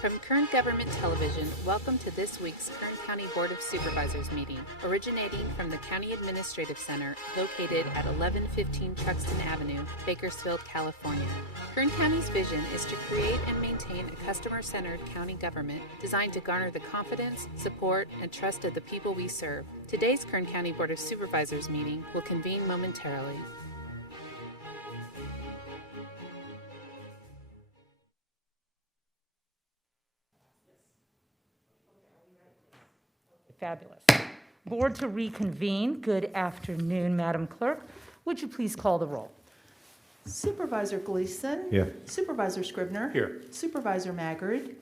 From Kern Government Television, welcome to this week's Kern County Board of Supervisors meeting, originating from the County Administrative Center located at 1115 Truxtun Avenue, Bakersfield, California. Kern County's vision is to create and maintain a customer-centered county government designed to garner the confidence, support, and trust of the people we serve. Today's Kern County Board of Supervisors meeting will convene momentarily. Fabulous. Board to reconvene. Good afternoon, Madam Clerk. Would you please call the roll? Supervisor Gleason. Here. Supervisor Scribner. Here. Supervisor Maggard.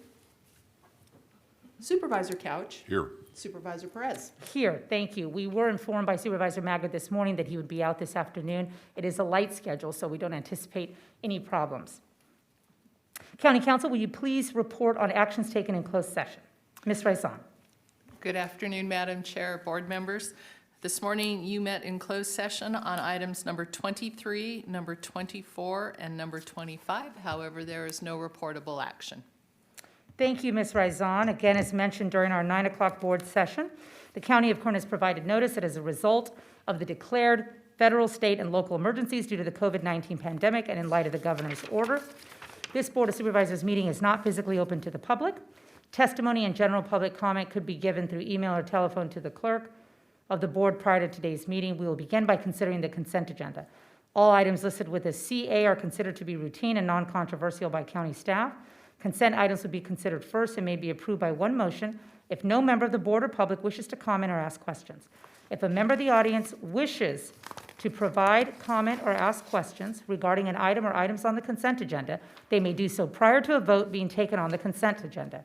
Supervisor Couch. Here. Supervisor Perez. Here, thank you. We were informed by Supervisor Maggard this morning that he would be out this afternoon. It is a light schedule, so we don't anticipate any problems. County Council, will you please report on actions taken in closed session? Ms. Raison. Good afternoon, Madam Chair, board members. This morning, you met in closed session on items number 23, number 24, and number 25. However, there is no reportable action. Thank you, Ms. Raison. Again, as mentioned during our 9 o'clock board session, the County of Kern has provided notice that as a result of the declared federal, state, and local emergencies due to the COVID-19 pandemic and in light of the governor's order, this Board of Supervisors meeting is not physically open to the public. Testimony and general public comment could be given through email or telephone to the clerk of the board prior to today's meeting. We will begin by considering the consent agenda. All items listed with a CA are considered to be routine and non-controversial by county staff. Consent items will be considered first and may be approved by one motion if no member of the board or public wishes to comment or ask questions. If a member of the audience wishes to provide comment or ask questions regarding an item or items on the consent agenda, they may do so prior to a vote being taken on the consent agenda.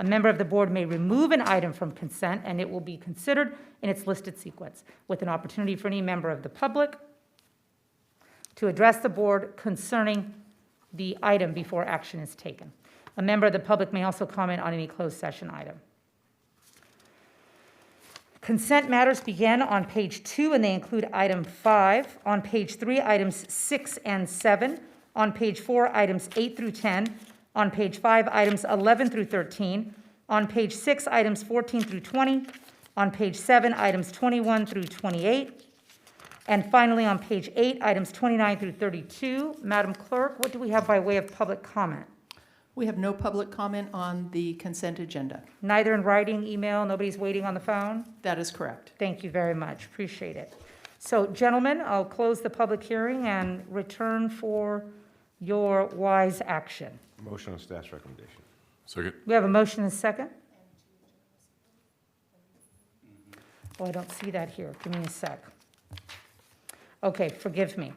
A member of the board may remove an item from consent, and it will be considered in its listed sequence, with an opportunity for any member of the public to address the board concerning the item before action is taken. A member of the public may also comment on any closed session item. Consent matters begin on page 2, and they include item 5. On page 3, items 6 and 7. On page 4, items 8 through 10. On page 5, items 11 through 13. On page 6, items 14 through 20. On page 7, items 21 through 28. And finally, on page 8, items 29 through 32. Madam Clerk, what do we have by way of public comment? We have no public comment on the consent agenda. Neither in writing, email, nobody's waiting on the phone? That is correct. Thank you very much. Appreciate it. So, gentlemen, I'll close the public hearing and return for your wise action. Motion on staff's recommendation. Second. We have a motion and a second? Oh, I don't see that here. Give me a sec. Okay, forgive me.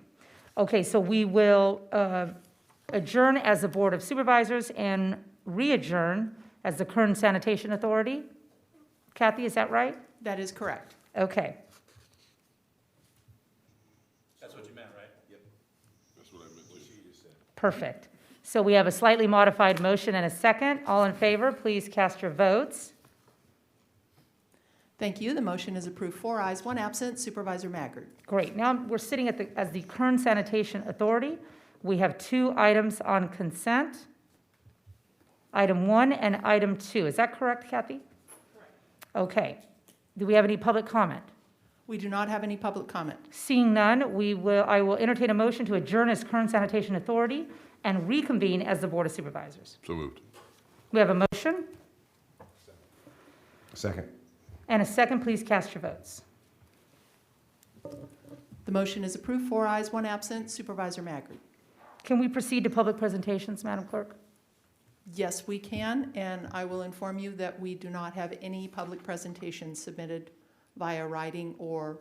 Okay, so we will adjourn as the Board of Supervisors and re-adjourn as the Kern Sanitation Authority. Kathy, is that right? That is correct. Okay. That's what you meant, right? Yep. That's what I meant too. Perfect. So we have a slightly modified motion and a second. All in favor, please cast your votes. Thank you. The motion is approved. 4 ayes, 1 absent. Supervisor Maggard. Great. Now we're sitting as the Kern Sanitation Authority. We have 2 items on consent. Item 1 and item 2. Is that correct, Kathy? Correct. Okay. Do we have any public comment? We do not have any public comment. Seeing none, I will entertain a motion to adjourn as Kern Sanitation Authority and reconvene as the Board of Supervisors. So moved. We have a motion Second. and a second. Please cast your votes. The motion is approved. 4 ayes, 1 absent. Supervisor Maggard. Can we proceed to public presentations, Madam Clerk? Yes, we can, and I will inform you that we do not have any public presentations submitted via writing or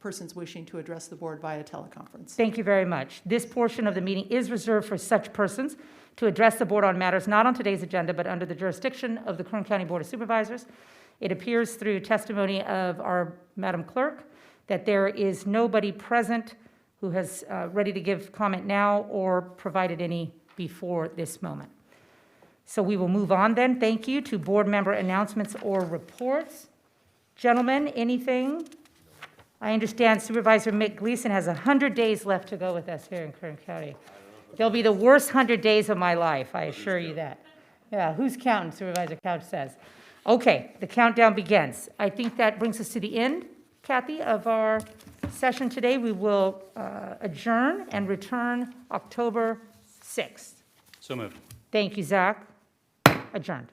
persons wishing to address the board via teleconference. Thank you very much. This portion of the meeting is reserved for such persons to address the board on matters not on today's agenda, but under the jurisdiction of the Kern County Board of Supervisors. It appears through testimony of our Madam Clerk that there is nobody present who has ready to give comment now or provided any before this moment. So we will move on then. Thank you to board member announcements or reports. Gentlemen, anything? I understand Supervisor Mick Gleason has 100 days left to go with us here in Kern County. They'll be the worst 100 days of my life, I assure you that. Yeah, who's counting, Supervisor Couch says. Okay, the countdown begins. I think that brings us to the end, Kathy, of our session today. We will adjourn and return October 6th. So moved. Thank you, Zach. Adjourned.